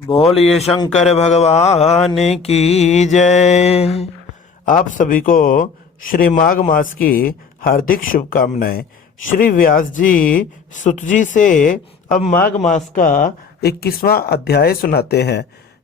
बोलिए शंकर भगवान की जय। आप सभी को श्री माघ मास की हार्दिक शुभकामनाएं। श्री व्यास जी सुत जी से अब माघ मास का 21वां अध्याय सुनाते हैं।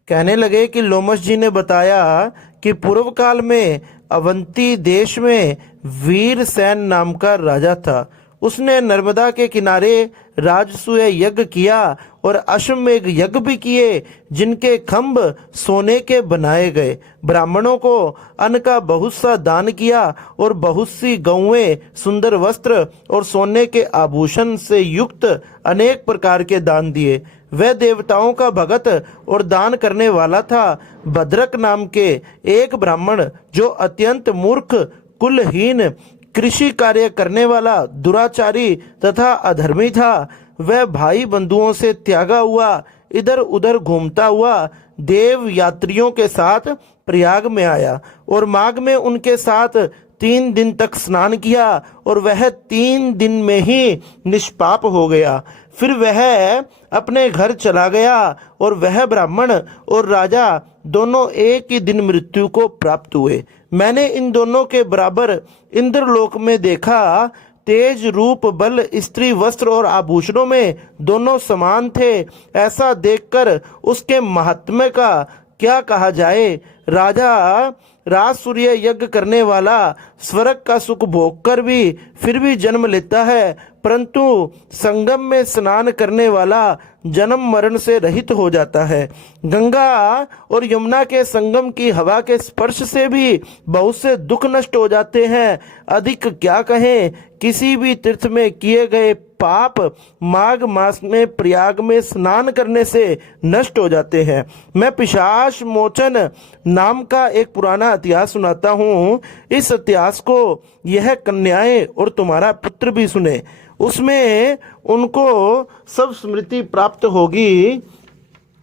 कहने लगे कि लोमश जी ने बताया कि पूर्व काल में अवंती देश में वीरसेन नाम का राजा था। उसने नर्मदा के किनारे राजसूय यज्ञ किया और अश्वमेध यज्ञ भी किए, जिनके खंभ सोने के बनाए गए। ब्राह्मणों को अन्न का बहुत सा दान किया और बहुत सी गौएं, सुंदर वस्त्र और सोने के आभूषण से युक्त अनेक प्रकार के दान दिए। वह देवताओं का भगत और दान करने वाला था। भद्रक नाम के एक ब्राह्मण, जो अत्यंत मूर्ख, कुलहीन, कृषि कार्य करने वाला, दुराचारी तथा अधर्मी था, वह भाई बंधुओं से त्यागा हुआ इधर उधर घूमता हुआ देव यात्रियों के साथ प्रयाग में आया और माघ में उनके साथ 3 दिन तक स्नान किया और वह 3 दिन में ही निष्पाप हो गया। फिर वह अपने घर चला गया और वह ब्राह्मण और राजा दोनों एक ही दिन मृत्यु को प्राप्त हुए। मैंने इन दोनों के बराबर इंद्रलोक में देखा। तेज, रूप, बल, स्त्री, वस्त्र और आभूषणों में दोनों समान थे। ऐसा देखकर उसके महात्म्य का क्या कहा जाए। राजा राज सूर्य यज्ञ करने वाला स्वर्ग का सुख भोग कर भी फिर भी जन्म लेता है, परंतु संगम में स्नान करने वाला जन्म मरण से रहित हो जाता है। गंगा और यमुना के संगम की हवा के स्पर्श से भी बहुत से दुख नष्ट हो जाते हैं। अधिक क्या कहें, किसी भी तीर्थ में किए गए पाप माघ मास में प्रयाग में स्नान करने से नष्ट हो जाते हैं। मैं पिशाच मोचन नाम का एक पुराना इतिहास सुनाता हूँ। इस इतिहास को यह कन्याएं और तुम्हारा पुत्र भी सुने, उसमें उनको सब स्मृति प्राप्त होगी।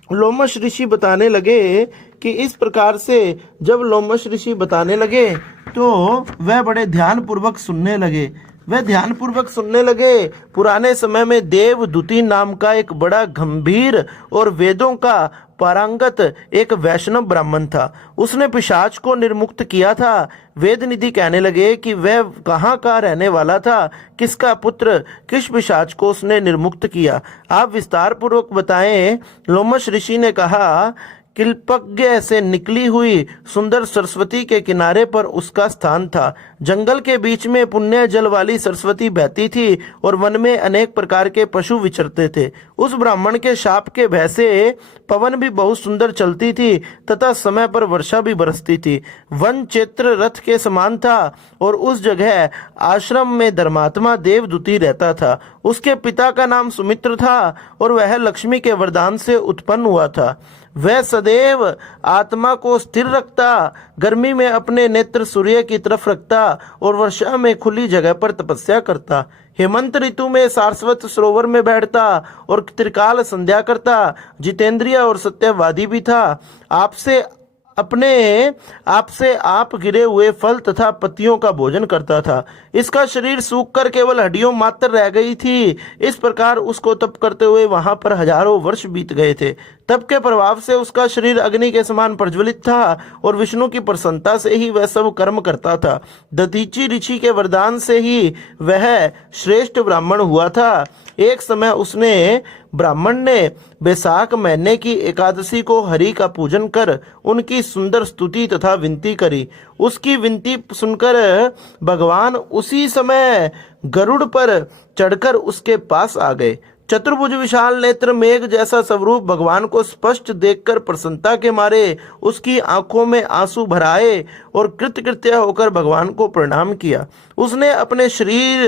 लोमश ऋषि बताने लगे कि इस प्रकार से जब लोमश ऋषि बताने लगे तो वह बड़े ध्यान पूर्वक सुनने लगे। पुराने समय में देवदूति नाम का एक बड़ा गंभीर और वेदों का पारंगत एक वैष्णव ब्राह्मण था। उसने पिशाच को निर्मुक्त किया था। वेद निधि कहने लगे कि वह कहाँ का रहने वाला था, किसका पुत्र, किस पिशाच को उसने निर्मुक्त किया, आप विस्तार पूर्वक बताएं। लोमश ऋषि ने कहा, किल्पज्ञ से निकली हुई सुंदर सरस्वती के किनारे पर उसका स्थान था। जंगल के बीच में पुण्य जल वाली सरस्वती बहती थी और वन में अनेक प्रकार के पशु विचरते थे। उस ब्राह्मण के शाप के भय से पवन भी बहुत सुंदर चलती थी तथा समय पर वर्षा भी बरसती थी। वन क्षेत्र रथ के समान था और उस जगह आश्रम में धर्मात्मा देवदूति रहता था। उसके पिता का नाम सुमित्र था और वह लक्ष्मी के वरदान से उत्पन्न हुआ था। वह सदैव आत्मा को स्थिर रखता, गर्मी में अपने नेत्र सूर्य की तरफ रखता और वर्षा में खुली जगह पर तपस्या करता। हेमंत ऋतु में सारस्वत सरोवर में बैठता और त्रिकाल संध्या करता। जितेंद्रिय और सत्यवादी भी था। आपसे आप गिरे हुए फल तथा पत्तियों का भोजन करता था। इसका शरीर सूखकर केवल हड्डियों मात्र रह गई थी। इस प्रकार उसको तप करते हुए वहां पर हजारों वर्ष बीत गए थे। तप के प्रभाव से उसका शरीर अग्नि के समान प्रज्वलित था और विष्णु की प्रसन्नता से ही वह सब कर्म करता था। दधीचि ऋषि के वरदान से ही वह श्रेष्ठ ब्राह्मण हुआ था। एक समय ब्राह्मण ने बैसाख महीने की एकादशी को हरि का पूजन कर उनकी सुंदर स्तुति तथा विनती करी। उसकी विनती सुनकर भगवान उसी समय गरुड़ पर चढ़कर उसके पास आ गए। चतुर्भुज विशाल नेत्र मेघ जैसा स्वरूप भगवान को स्पष्ट देखकर प्रसन्नता के मारे उसकी आंखों में आंसू भराए और कृतकृत्य होकर भगवान को प्रणाम किया। उसने अपने शरीर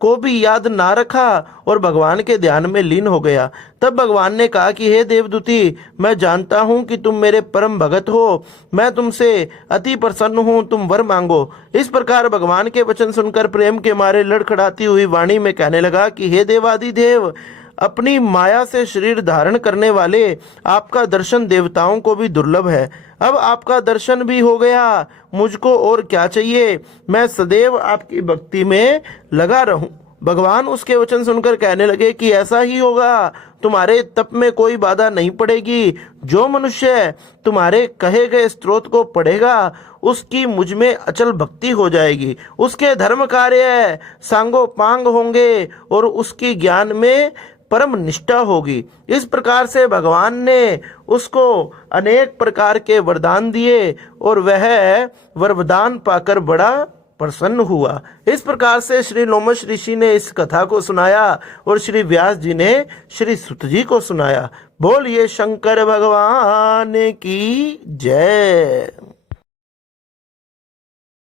को भी याद ना रखा और भगवान के ध्यान में लीन हो गया। तब भगवान ने कहा कि हे देवदूति, मैं जानता हूँ कि तुम मेरे परम भगत हो। मैं तुमसे अति प्रसन्न हूँ, तुम वर मांगो। इस प्रकार भगवान के वचन सुनकर प्रेम के मारे लड़खड़ाती हुई वाणी में कहने लगा कि हे देवादिदेव, अपनी माया से शरीर धारण करने वाले आपका दर्शन देवताओं को भी दुर्लभ है। अब आपका दर्शन भी हो गया, मुझको और क्या चाहिए। मैं सदैव आपकी भक्ति में लगा रहूं। भगवान उसके वचन सुनकर कहने लगे कि ऐसा ही होगा, तुम्हारे तप में कोई बाधा नहीं पड़ेगी। जो मनुष्य तुम्हारे कहे गए स्तोत्र को पढ़ेगा उसकी मुझ में अचल भक्ति हो जाएगी, उसके धर्म कार्य सांगोपांग होंगे और उसकी ज्ञान में परम निष्ठा होगी। इस प्रकार से भगवान ने उसको अनेक प्रकार के वरदान दिए और वह वरदान पाकर बड़ा प्रसन्न हुआ। इस प्रकार से श्री लोमश ऋषि ने इस कथा को सुनाया और श्री व्यास जी ने श्री सुत जी को सुनाया। बोलिए शंकर भगवान की जय।